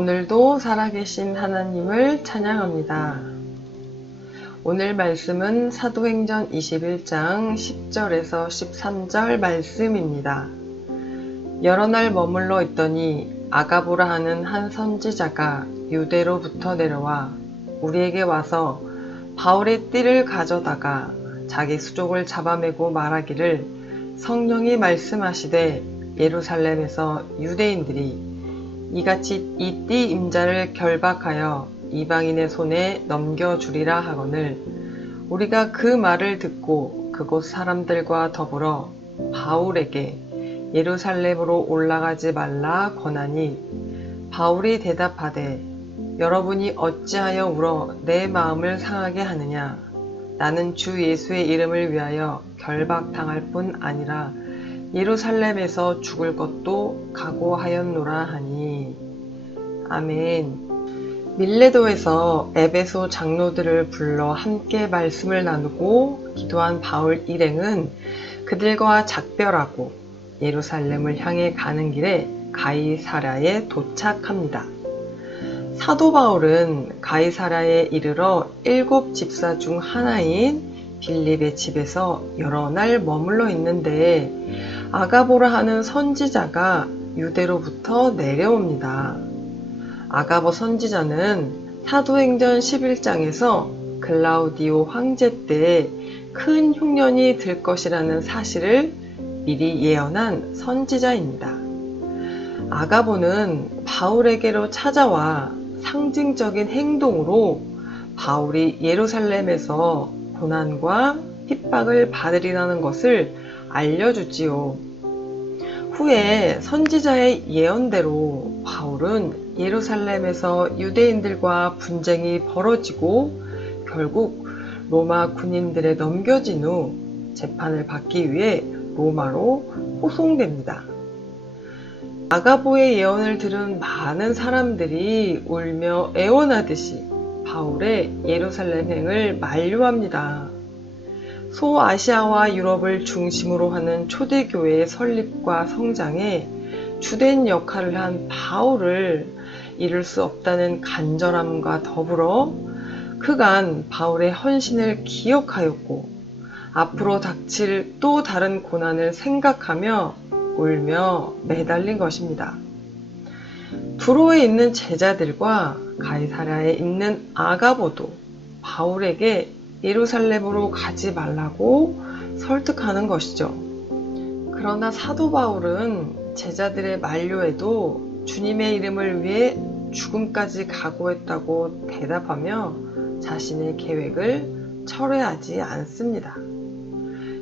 오늘도 살아계신 하나님을 찬양합니다. 오늘 말씀은 사도행전 21장 10절에서 13절 말씀입니다. 여러 날 머물러 있더니 아가보라 하는 한 선지자가 유대로부터 내려와 우리에게 와서 바울의 띠를 가져다가 자기 수족을 잡아매고 말하기를 성령이 말씀하시되 예루살렘에서 유대인들이 이같이 이 띠 임자를 결박하여 이방인의 손에 넘겨주리라 하거늘 우리가 그 말을 듣고 그곳 사람들과 더불어 바울에게 예루살렘으로 올라가지 말라 권하니 바울이 대답하되 여러분이 어찌하여 울어 내 마음을 상하게 하느냐 나는 주 예수의 이름을 위하여 결박당할 뿐 아니라 예루살렘에서 죽을 것도 각오하였노라 하니. 아멘. 밀레도에서 에베소 장로들을 불러 함께 말씀을 나누고 기도한 바울 일행은 그들과 작별하고 예루살렘을 향해 가는 길에 가이사랴에 도착합니다. 사도 바울은 가이사랴에 이르러 7 집사 중 하나인 빌립의 집에서 여러 날 머물러 있는데 아가보라 하는 선지자가 유대로부터 내려옵니다. 아가보 선지자는 사도행전 11장에서 글라우디오 황제 때 큰 흉년이 들 것이라는 사실을 미리 예언한 선지자입니다. 아가보는 바울에게로 찾아와 상징적인 행동으로 바울이 예루살렘에서 고난과 핍박을 받으리라는 것을 알려주지요. 후에 선지자의 예언대로 바울은 예루살렘에서 유대인들과 분쟁이 벌어지고 결국 로마 군인들에 넘겨진 후 재판을 받기 위해 로마로 호송됩니다. 아가보의 예언을 들은 많은 사람들이 울며 애원하듯이 바울의 예루살렘행을 만류합니다. 소아시아와 유럽을 중심으로 하는 초대교회의 설립과 성장에 주된 역할을 한 바울을 잃을 수 없다는 간절함과 더불어 그간 바울의 헌신을 기억하였고 앞으로 닥칠 또 다른 고난을 생각하며 울며 매달린 것입니다. 두로에 있는 제자들과 가이사랴에 있는 아가보도 바울에게 예루살렘으로 가지 말라고 설득하는 것이죠. 그러나 사도 바울은 제자들의 만류에도 주님의 이름을 위해 죽음까지 각오했다고 대답하며 자신의 계획을 철회하지 않습니다.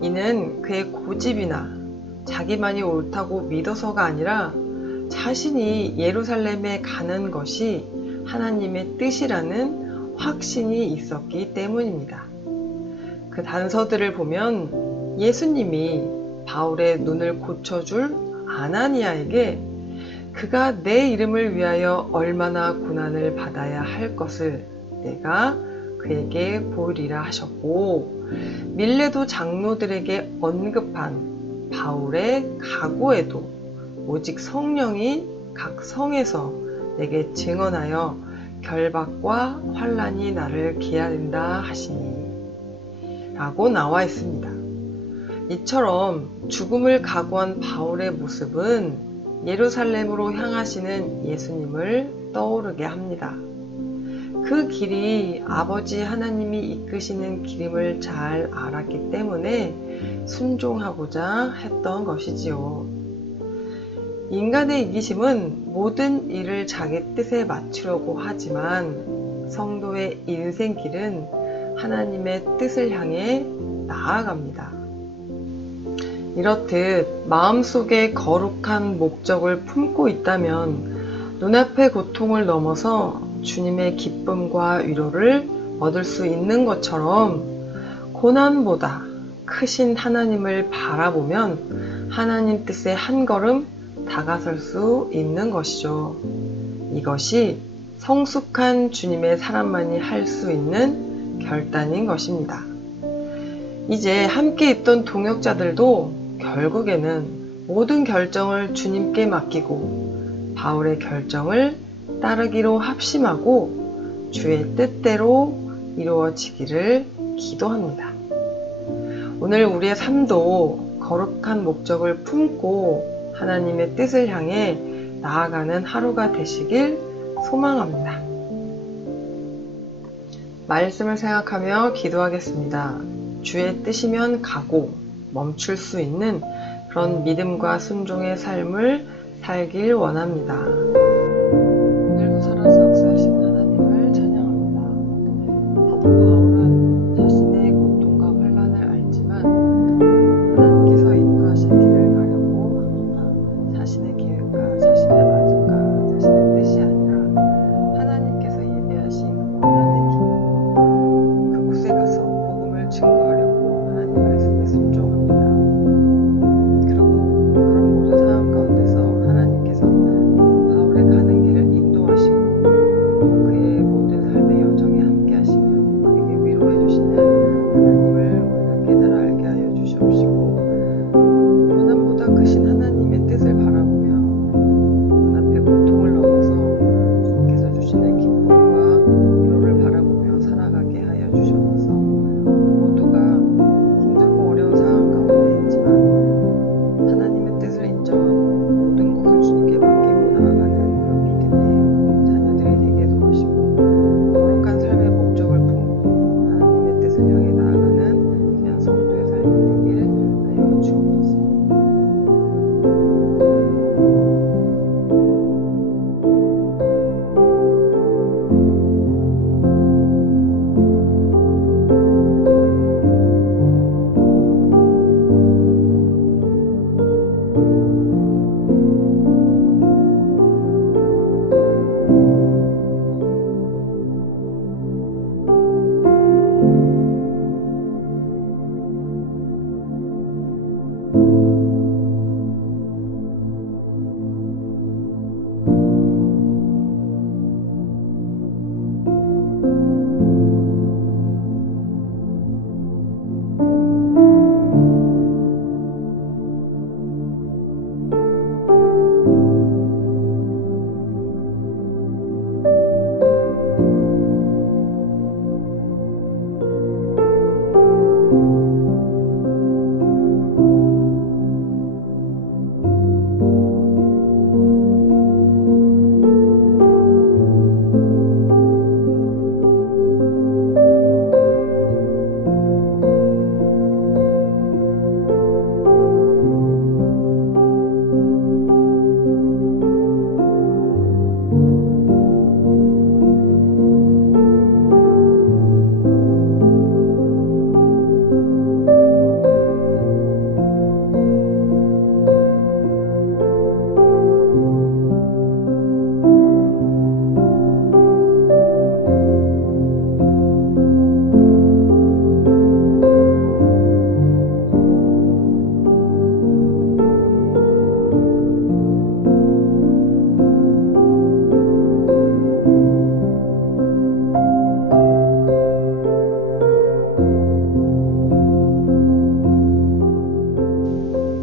이는 그의 고집이나 자기만이 옳다고 믿어서가 아니라 자신이 예루살렘에 가는 것이 하나님의 뜻이라는 확신이 있었기 때문입니다. 그 단서들을 보면 예수님이 바울의 눈을 고쳐줄 아나니아에게 그가 내 이름을 위하여 얼마나 고난을 받아야 할 것을 내가 그에게 보이리라 하셨고 밀레도 장로들에게 언급한 바울의 각오에도 오직 성령이 각 성에서 내게 증언하여 결박과 환난이 나를 기다린다 하시니 라고 나와 있습니다. 이처럼 죽음을 각오한 바울의 모습은 예루살렘으로 향하시는 예수님을 떠오르게 합니다. 그 길이 아버지 하나님이 이끄시는 길임을 잘 알았기 때문에 순종하고자 했던 것이지요. 인간의 이기심은 모든 일을 자기 뜻에 맞추려고 하지만 성도의 인생길은 하나님의 뜻을 향해 나아갑니다. 이렇듯 마음속에 거룩한 목적을 품고 있다면 눈앞의 고통을 넘어서 주님의 기쁨과 위로를 얻을 수 있는 것처럼 고난보다 크신 하나님을 바라보면 하나님 뜻에 한 걸음 다가설 수 있는 것이죠. 이것이 성숙한 주님의 사람만이 할 수 있는 결단인 것입니다. 이제 함께 있던 동역자들도 결국에는 모든 결정을 주님께 맡기고 바울의 결정을 따르기로 합심하고 주의 뜻대로 이루어지기를 기도합니다. 오늘 우리의 삶도 거룩한 목적을 품고 하나님의 뜻을 향해 나아가는 하루가 되시길 소망합니다. 말씀을 생각하며 기도하겠습니다. 주의 뜻이면 가고 멈출 수 있는 그런 믿음과 순종의 삶을 살길 원합니다. 오늘도 살아서 역사하신 하나님을 찬양합니다. 사도 바울은 자신의 고통과 환난을 알지만 하나님께서 인도하실 길을 가려고 합니다. 자신의 계획과 자신의 마음과 자신의 뜻이 아니라 하나님께서 예비하신 고난의 길, 그곳에 가서 복음을 증거하려고 하나님 말씀에 순종합니다. 그리고 그런 모든 상황 가운데서 하나님께서 바울의 가는 길을 인도하시고 또 그의 모든 삶의 여정에 함께 하시며 그에게 위로해 주시는 하나님을 우리가 깨달아 알게 하여 주시옵시고, 고난보다 크신 하나님의 뜻을 바라보며 눈앞의 고통을 넘어서 주님께서 주시는 기쁨과 위로를 바라보며 살아가게 하여 주시옵소서. 모두가 힘들고 어려운 상황 가운데 있지만 하나님의 뜻을 인정하고 모든 것을 주님께 맡기고 나아가는 그런 믿음의 자녀들이 되게 도와주시고, 거룩한 삶의 목적을 품고 하나님의 뜻을 향해 나아가는 귀한 성도의 삶이 되길 하여 주옵소서.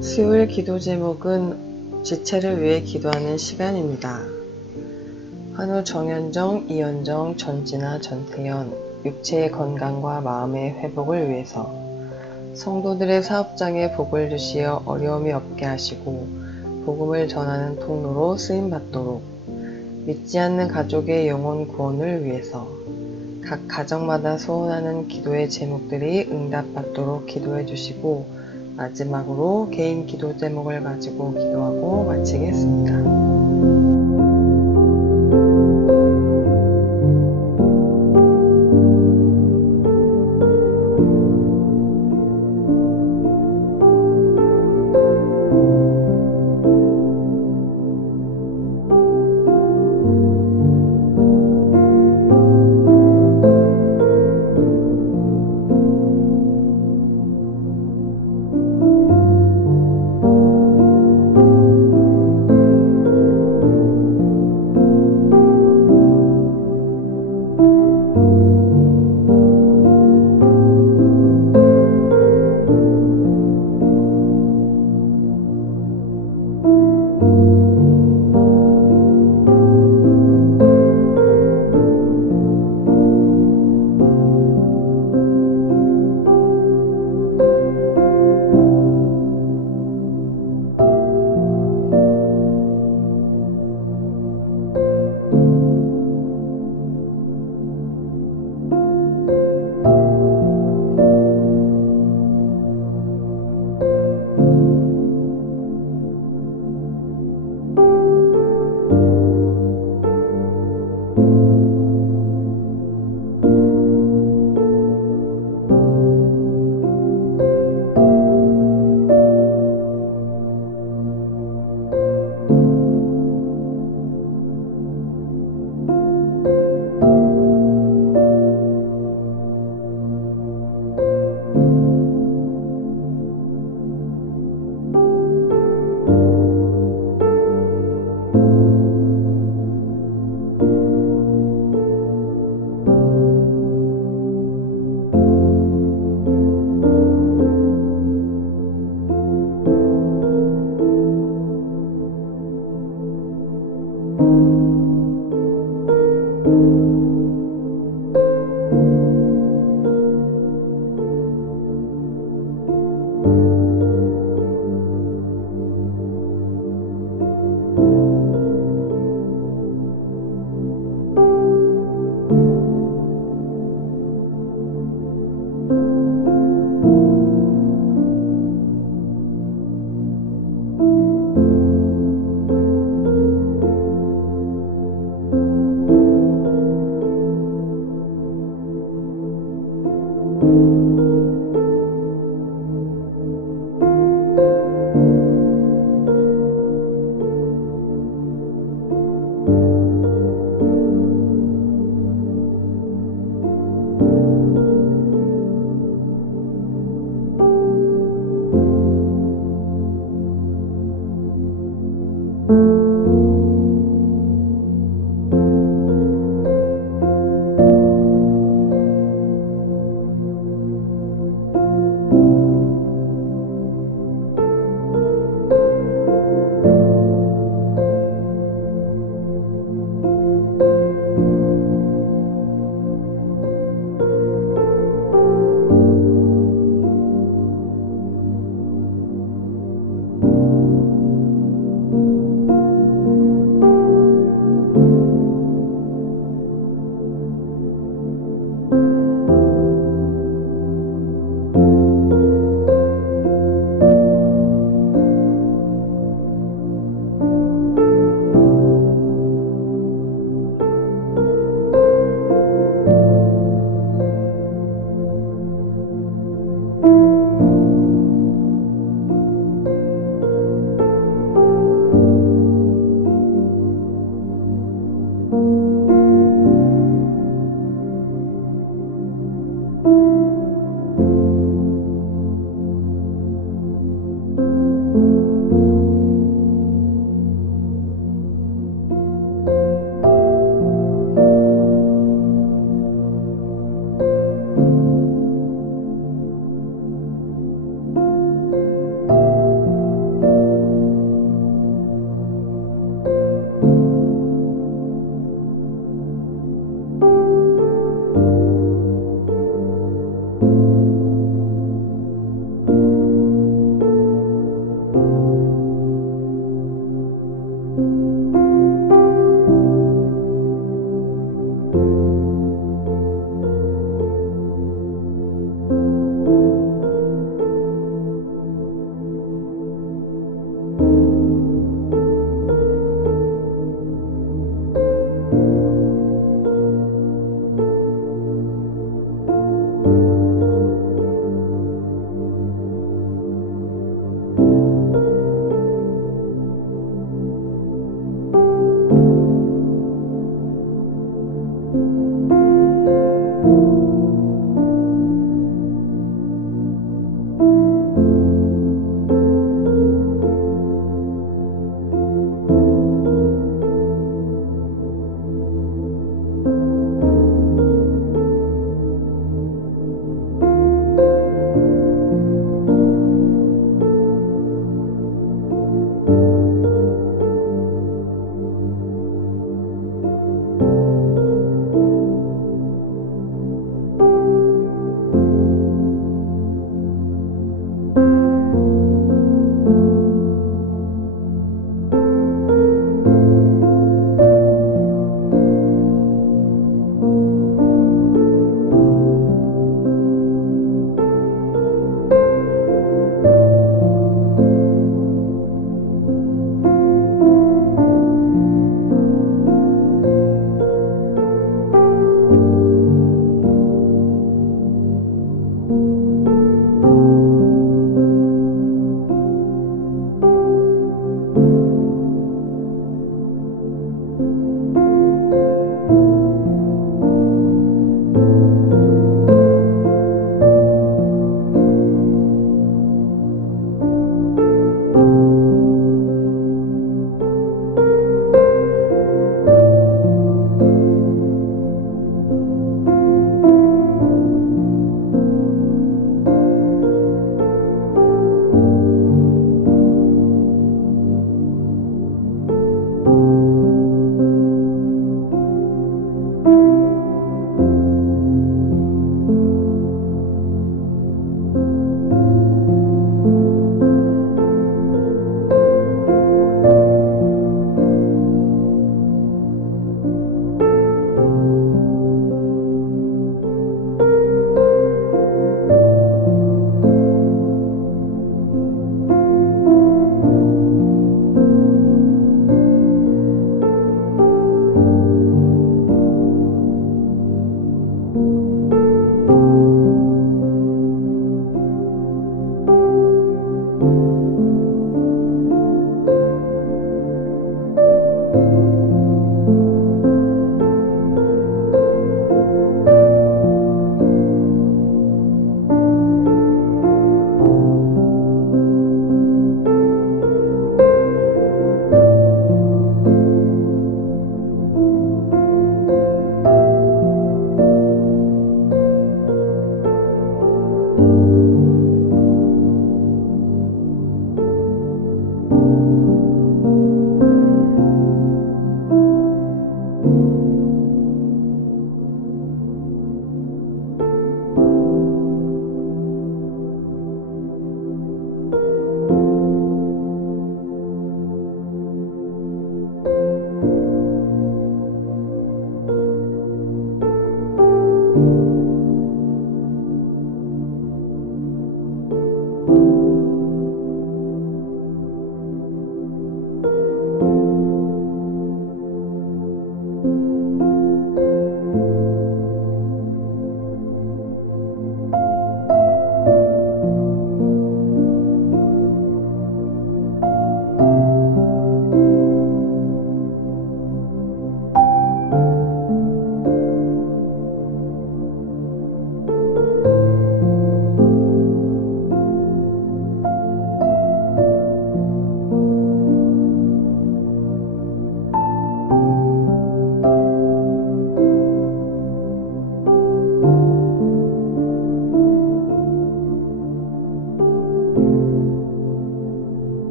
수요일 기도 제목은 지체를 위해 기도하는 시간입니다. 한우 정현정, 이현정, 전진아, 전태현, 육체의 건강과 마음의 회복을 위해서 성도들의 사업장에 복을 주시어 어려움이 없게 하시고 복음을 전하는 통로로 쓰임받도록, 믿지 않는 가족의 영혼 구원을 위해서 각 가정마다 소원하는 기도의 제목들이 응답받도록 기도해 주시고, 마지막으로 개인 기도 제목을 가지고 기도하고 마치겠습니다.